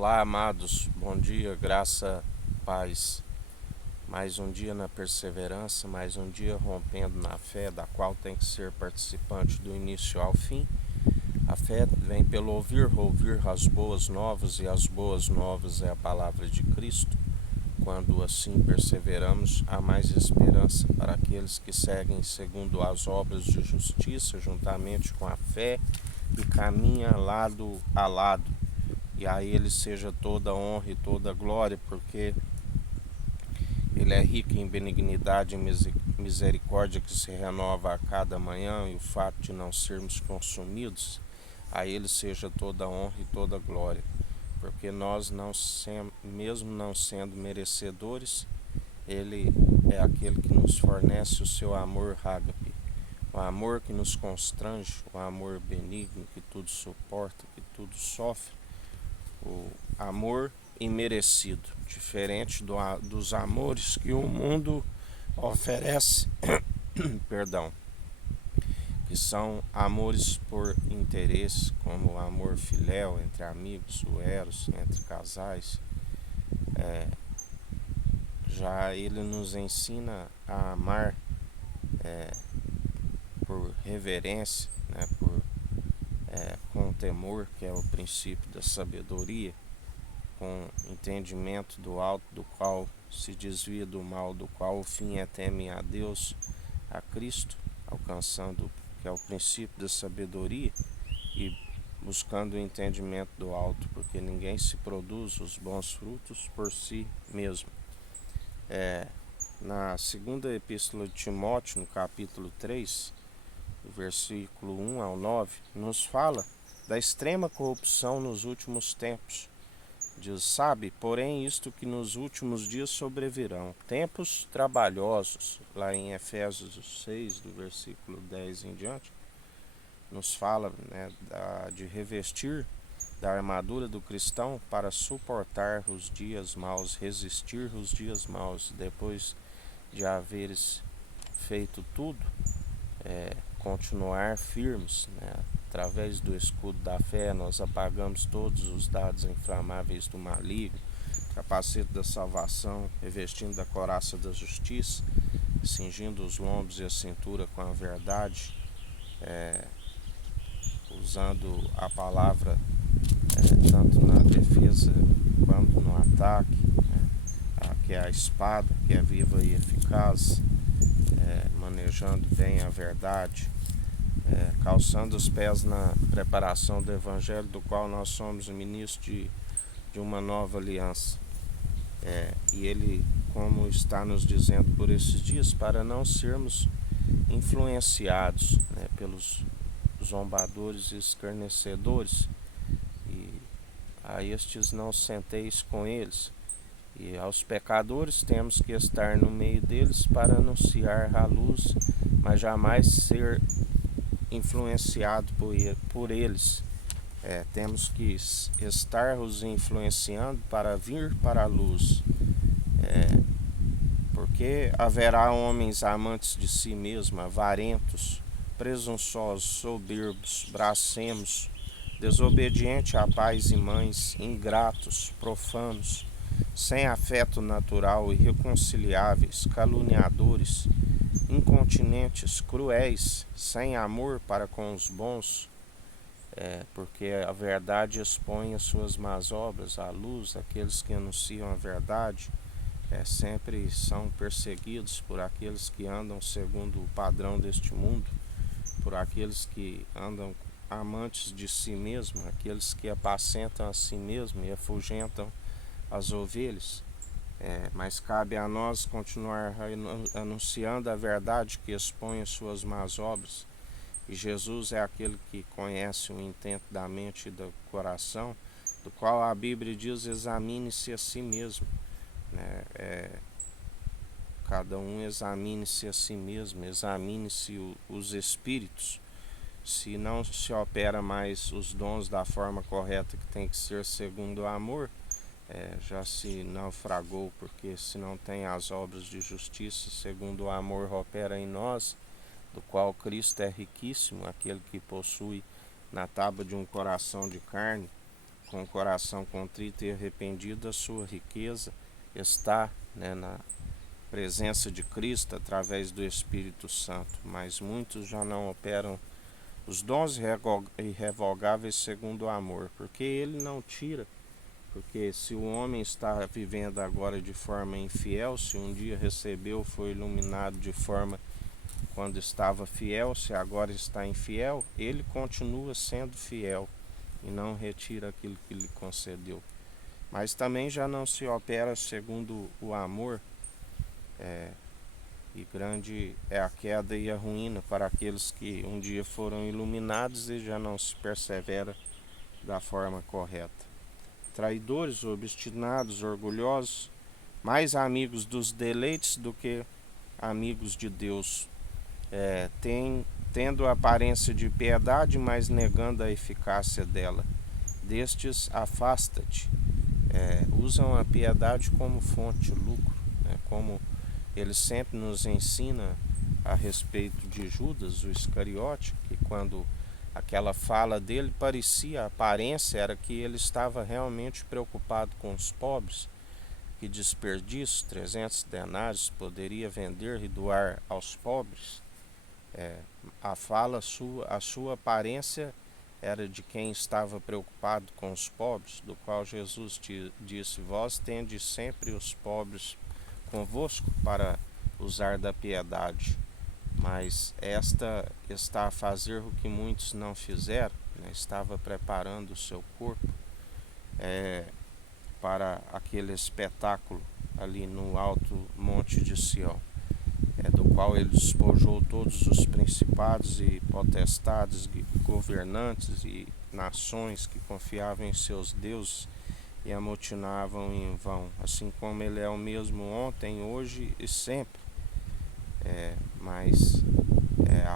Olá, amados, bom dia, graça, paz. Mais um dia na perseverança, mais um dia rompendo na fé, da qual tem que ser participante do início ao fim. A fé vem pelo ouvir as boas novas, e as boas novas é a palavra de Cristo. Quando assim perseveramos, há mais esperança para aqueles que seguem segundo as obras de justiça, juntamente com a fé, e caminha lado a lado. E a Ele seja toda honra e toda glória, porque Ele é rico em benignidade e misericórdia que se renova a cada manhã, e o fato de não sermos consumidos, a Ele seja toda honra e toda glória. Porque nós, mesmo não sendo merecedores, Ele é aquele que nos fornece o seu amor ágape, o amor que nos constrange, o amor benigno que tudo suporta, que tudo sofre, o amor imerecido, diferente dos amores que o mundo oferece, perdão, que são amores por interesse, como o amor filéu entre amigos, o eros entre casais. Já ele nos ensina a amar por reverência, né, com temor, que é o princípio da sabedoria, com entendimento do alto, do qual se desvia do mal, do qual o fim é temer a Deus, a Cristo, alcançando que é o princípio da sabedoria, e buscando o entendimento do alto, porque ninguém se produz os bons frutos por si mesmo. Na segunda epístola de Timóteo, no capítulo 3, do versículo 1 ao 9, nos fala da extrema corrupção nos últimos tempos. Diz, sabe, porém, isto que nos últimos dias sobrevirão tempos trabalhosos, lá em Efésios 6, do versículo 10 em diante, nos fala, né, de revestir da armadura do cristão para suportar os dias maus, resistir os dias maus, depois de haveres feito tudo, continuar firmes, né? Através do escudo da fé, nós apagamos todos os dados inflamáveis do maligno, capacete da salvação, revestindo da couraça da justiça, cingindo os lombos e a cintura com a verdade, usando a palavra tanto na defesa quanto no ataque, né? Que é a espada, que é viva e eficaz, manejando bem a verdade, calçando os pés na preparação do Evangelho, do qual nós somos o ministro de uma nova aliança. E ele, como está nos dizendo por esses dias, para não sermos influenciados, né, pelos zombadores e escarnecedores, e a estes não senteis com eles, e aos pecadores temos que estar no meio deles para anunciar a luz, mas jamais ser influenciado por eles. Temos que estar os influenciando para vir para a luz, porque haverá homens amantes de si mesmos, avarentos, presunçosos, soberbos, blasfemos, desobedientes a pais e mães, ingratos, profanos, sem afeto natural, irreconciliáveis, caluniadores, incontinentes, cruéis, sem amor para com os bons, porque a verdade expõe as suas más obras à luz. Aqueles que anunciam a verdade sempre são perseguidos por aqueles que andam segundo o padrão deste mundo, por aqueles que andam amantes de si mesmo, aqueles que apacentam a si mesmo e afugentam as ovelhas. Mas cabe a nós continuar anunciando a verdade que expõe as suas más obras. E Jesus é aquele que conhece o intento da mente e do coração, do qual a Bíblia diz: examine-se a si mesmo. Cada um examine-se a si mesmo, examine-se os espíritos, se não se opera mais os dons da forma correta, que tem que ser segundo o amor, já se naufragou, porque se não tem as obras de justiça, segundo o amor opera em nós, do qual Cristo é riquíssimo, aquele que possui na tábua de um coração de carne com o coração contrito e arrependido, a sua riqueza está, né, na presença de Cristo através do Espírito Santo. Mas muitos já não operam os dons irrevogáveis segundo o amor, porque ele não tira. Porque se o homem está vivendo agora de forma infiel, se um dia recebeu, foi iluminado de forma quando estava fiel, se agora está infiel, ele continua sendo fiel e não retira aquilo que lhe concedeu. Mas também já não se opera segundo o amor, e grande é a queda e a ruína para aqueles que um dia foram iluminados e já não se persevera da forma correta. Traidores, obstinados, orgulhosos, mais amigos dos deleites do que amigos de Deus, tendo a aparência de piedade, mas negando a eficácia dela. Destes afasta-te. Usam a piedade como fonte, lucro, né? Como ele sempre nos ensina a respeito de Judas, o Iscariote, que quando aquela fala dele parecia, a aparência era que ele estava realmente preocupado com os pobres, que desperdício, 300 denários, poderia vender e doar aos pobres. A sua aparência era de quem estava preocupado com os pobres, do qual Jesus disse: vós tendes sempre os pobres convosco para usar da piedade. Mas esta está a fazer o que muitos não fizeram, né? Estava preparando o seu corpo para aquele espetáculo ali no alto monte de Sião, do qual ele despojou todos os principados e potestades, governantes e nações que confiavam em seus deuses e amotinavam em vão, assim como ele é o mesmo ontem, hoje e sempre. Mas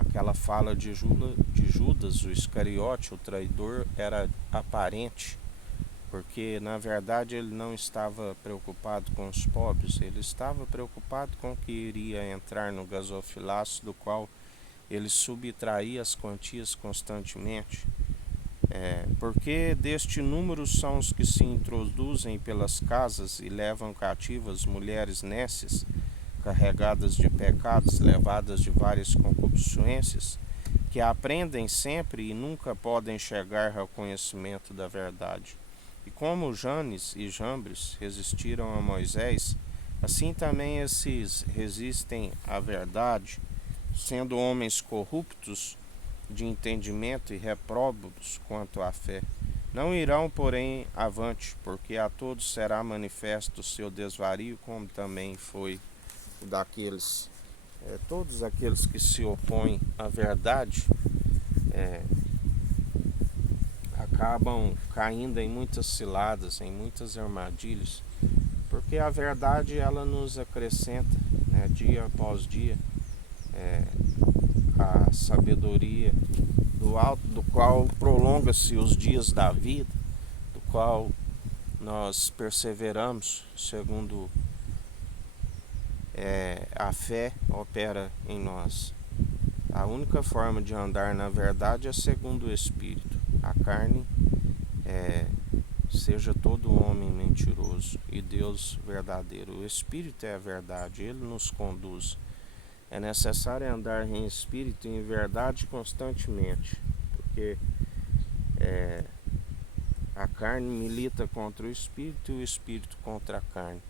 aquela fala de Judas, o Iscariote, o traidor, era aparente, porque na verdade ele não estava preocupado com os pobres, ele estava preocupado com o que iria entrar no gasofilaço, do qual ele subtraía as quantias constantemente. Porque deste número são os que se introduzem pelas casas e levam cativas mulheres nécias, carregadas de pecados, levadas de várias concupiscências, que aprendem sempre e nunca podem chegar ao conhecimento da verdade. E como Janes e Jambres resistiram a Moisés, assim também esses resistem à verdade, sendo homens corruptos de entendimento e repróbados quanto à fé. Não irão, porém, avante, porque a todos será manifesto o seu desvario, como também foi o daqueles. Todos aqueles que se opõem à verdade acabam caindo em muitas ciladas, em muitas armadilhas, porque a verdade ela nos acrescenta, né, dia após dia, a sabedoria do alto, do qual prolonga-se os dias da vida, do qual nós perseveramos segundo a fé opera em nós. A única forma de andar na verdade é segundo o Espírito. A carne seja todo homem mentiroso e Deus verdadeiro. O Espírito é a verdade, ele nos conduz. É necessário andar em espírito e em verdade constantemente, porque a carne milita contra o espírito e o espírito contra a carne.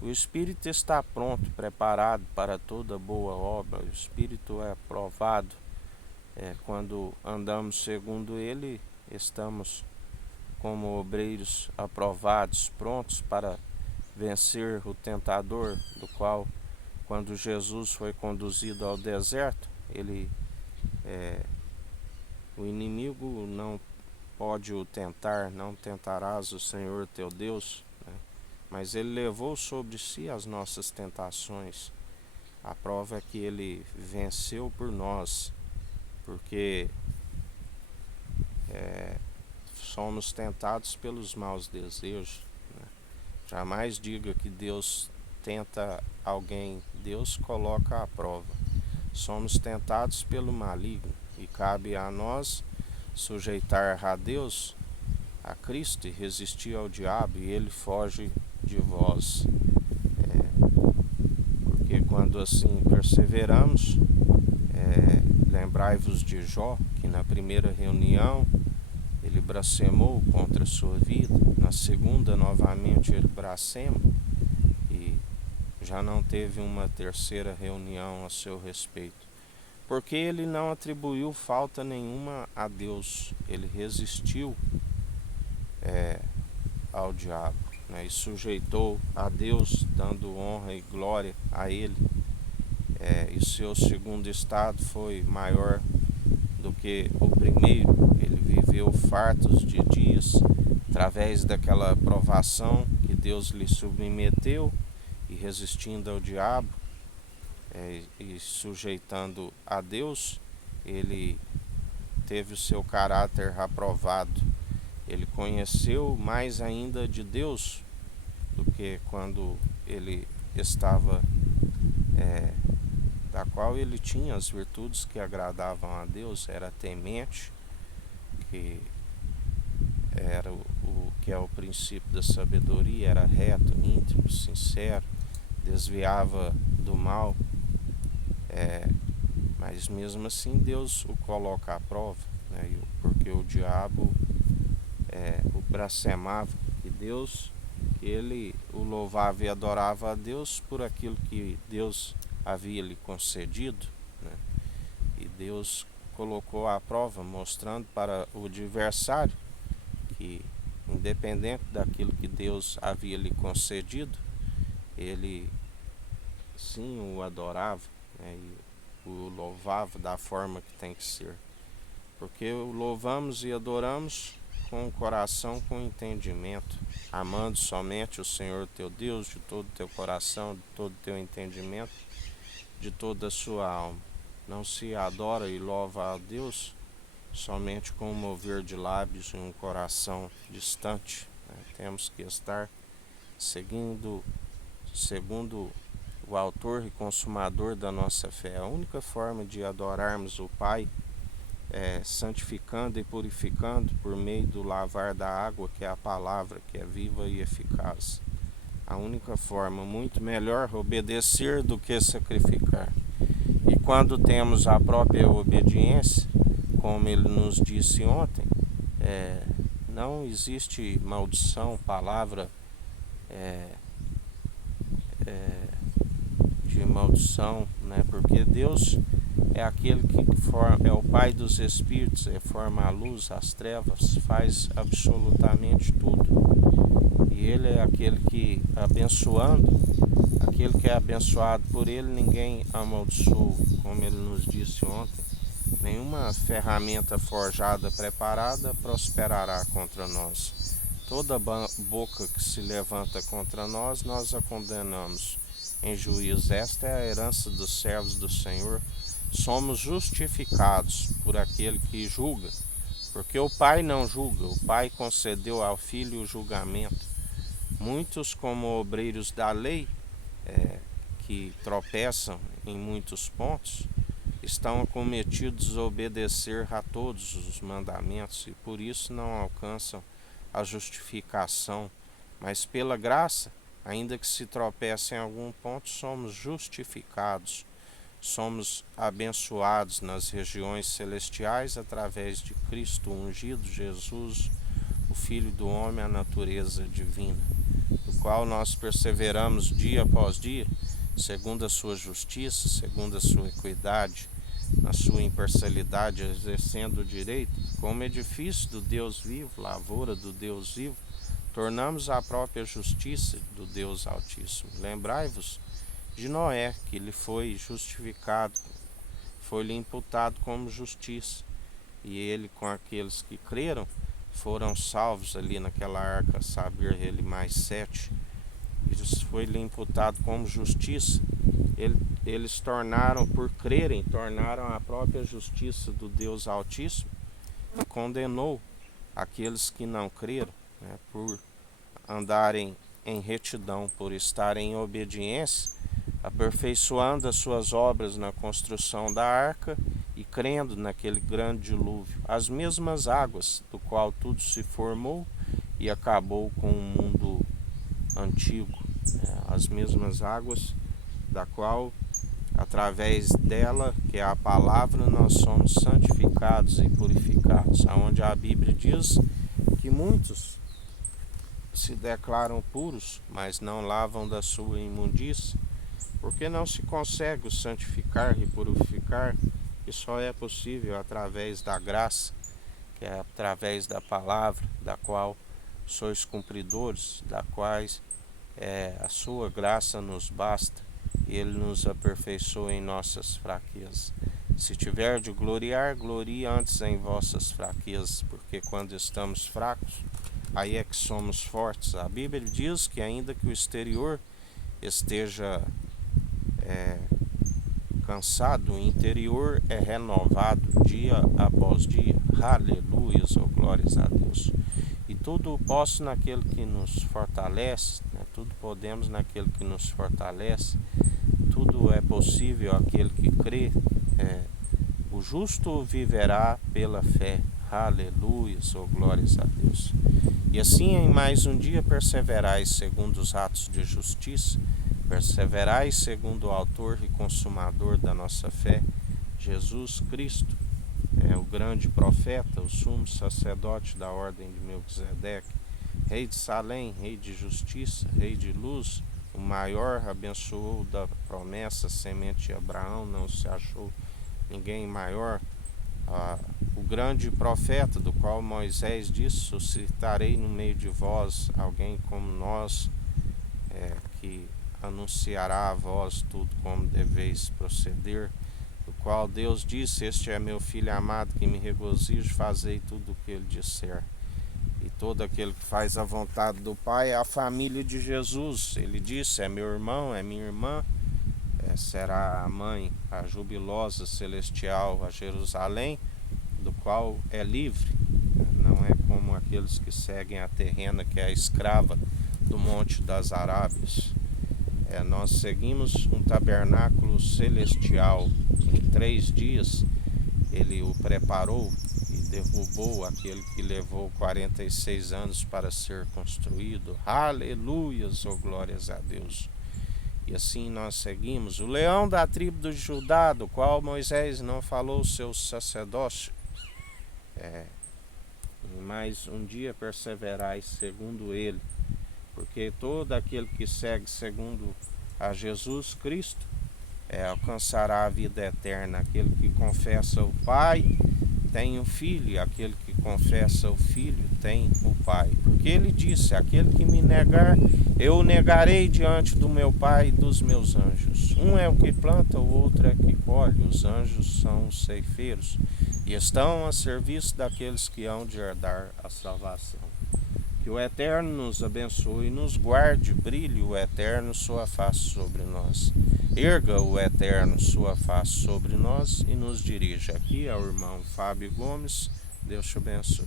O espírito está pronto, preparado para toda boa obra. O espírito é aprovado. Quando andamos segundo ele, estamos como obreiros aprovados, prontos para vencer o tentador, do qual, quando Jesus foi conduzido ao deserto, o inimigo não pode o tentar, não tentarás o Senhor teu Deus, né? Mas ele levou sobre si as nossas tentações. A prova é que ele venceu por nós, porque somos tentados pelos maus desejos, né? Jamais diga que Deus tenta alguém, Deus coloca à prova. Somos tentados pelo maligno e cabe a nós sujeitar a Deus a Cristo e resisti ao diabo, e ele foge de vós. Porque quando assim perseveramos, lembrai-vos de Jó, que na primeira reunião ele blasfemou contra a sua vida, na segunda novamente ele blasfema, e já não teve uma terceira reunião a seu respeito, porque ele não atribuiu falta nenhuma a Deus, ele resistiu ao diabo, né, e sujeitou a Deus, dando honra e glória a ele. E seu segundo estado foi maior do que o primeiro. Ele viveu fartos de dias através daquela provação que Deus lhe submeteu, e resistindo ao diabo e sujeitando a Deus, ele teve o seu caráter aprovado. Ele conheceu mais ainda de Deus do que quando ele estava da qual ele tinha as virtudes que agradavam a Deus. Era temente, que era o que é o princípio da sabedoria, era reto, íntimo, sincero, desviava do mal, mas mesmo assim Deus o coloca à prova, né, porque o diabo o blasfemava, e Deus, ele o louvava e adorava a Deus por aquilo que Deus havia lhe concedido, né? E Deus colocou à prova, mostrando para o adversário que, independente daquilo que Deus havia lhe concedido, ele sim o adorava, né? E o louvava da forma que tem que ser, porque o louvamos e adoramos com o coração, com o entendimento, amando somente o Senhor teu Deus de todo o teu coração, de todo o teu entendimento, de toda a sua alma. Não se adora e louva a Deus somente com um mover de lábios e um coração distante, né? Temos que estar segundo o autor e consumador da nossa fé. A única forma de adorarmos o Pai santificando e purificando por meio do lavar da água, que é a palavra, que é viva e eficaz. A única forma, muito melhor obedecer do que sacrificar. E quando temos a própria obediência, como ele nos disse ontem, não existe maldição, palavra de maldição, né? Porque Deus é aquele que é o Pai dos Espíritos, forma a luz, as trevas, faz absolutamente tudo. E Ele é aquele que, abençoando, aquele que é abençoado por Ele, ninguém amaldiçoa, como Ele nos disse ontem. Nenhuma ferramenta forjada, preparada, prosperará contra nós. Toda boca que se levanta contra nós, nós a condenamos em juízo. Esta é a herança dos servos do Senhor. Somos justificados por aquele que julga, porque o Pai não julga, o Pai concedeu ao Filho o julgamento. Muitos, como obreiros da lei, que tropeçam em muitos pontos, estão acometidos a obedecer a todos os mandamentos e por isso não alcançam a justificação. Mas pela graça, ainda que se tropecem em algum ponto, somos justificados. Somos abençoados nas regiões celestiais através de Cristo ungido, Jesus, o Filho do Homem, a natureza divina, do qual nós perseveramos dia após dia, segundo a sua justiça, segundo a sua equidade, na sua imparcialidade, exercendo o direito, como edifício do Deus vivo, lavoura do Deus vivo, tornamos a própria justiça do Deus Altíssimo. Lembrai-vos de Noé, que lhe foi justificado, foi-lhe imputado como justiça, e ele com aqueles que creram foram salvos ali naquela arca, saber ele mais 7, foi-lhe imputado como justiça. Eles tornaram, por crerem, tornaram a própria justiça do Deus Altíssimo, e condenou aqueles que não creram, né, por andarem em retidão, por estarem em obediência, aperfeiçoando as suas obras na construção da arca e crendo naquele grande dilúvio, as mesmas águas do qual tudo se formou e acabou com o mundo antigo, as mesmas águas da qual, através dela, que é a palavra, nós somos santificados e purificados, aonde a Bíblia diz que muitos se declaram puros, mas não lavam da sua imundícia, porque não se consegue o santificar e purificar, que só é possível através da graça, que é através da palavra, da qual sois cumpridores, da quais a sua graça nos basta, e ele nos aperfeiçoa em nossas fraquezas. Se tiver de gloriar, glorie antes em vossas fraquezas, porque quando estamos fracos, aí é que somos fortes. A Bíblia diz que ainda que o exterior esteja cansado, o interior é renovado dia após dia. Aleluia, oh glórias a Deus. E tudo posso naquele que nos fortalece, tudo podemos naquele que nos fortalece, tudo é possível aquele que crê. O justo viverá pela fé. Aleluia, oh glórias a Deus. E assim em mais um dia perseverais segundo os atos de justiça, perseverais segundo o autor e consumador da nossa fé, Jesus Cristo, o grande profeta, o sumo sacerdote da ordem de Melquisedeque, rei de Salém, rei de justiça, rei de luz, o maior, abençoou da promessa, semente de Abraão, não se achou ninguém maior. O grande profeta, do qual Moisés disse: suscitarei no meio de vós alguém como nós, que anunciará a vós tudo como deveis proceder, do qual Deus disse: este é meu filho amado, que me regozijo, fazei tudo o que ele disser. E todo aquele que faz a vontade do Pai é a família de Jesus. Ele disse: é meu irmão, é minha irmã, será a mãe, a jubilosa celestial, a Jerusalém, do qual é livre. Não é como aqueles que seguem a terrena, que é a escrava do Monte das Arábias. Nós seguimos um tabernáculo celestial. Em 3 dias ele o preparou e derrubou aquele que levou 46 anos para ser construído. Aleluias, oh glórias a Deus. E assim nós seguimos o leão da tribo de Judá, do qual Moisés não falou o seu sacerdócio. Em mais um dia perseverais segundo ele, porque todo aquele que segue segundo a Jesus Cristo alcançará a vida eterna. Aquele que confessa o Pai tem o Filho, e aquele que confessa o Filho tem o Pai. Porque ele disse: aquele que me negar, eu o negarei diante do meu Pai e dos meus anjos. Um é o que planta, o outro é o que colhe. Os anjos são os ceifeiros e estão a serviço daqueles que hão de herdar a salvação. Que o Eterno nos abençoe e nos guarde, brilhe o Eterno sua face sobre nós. Erga o Eterno sua face sobre nós e nos dirija. Aqui é o irmão Fábio Gomes. Deus te abençoe.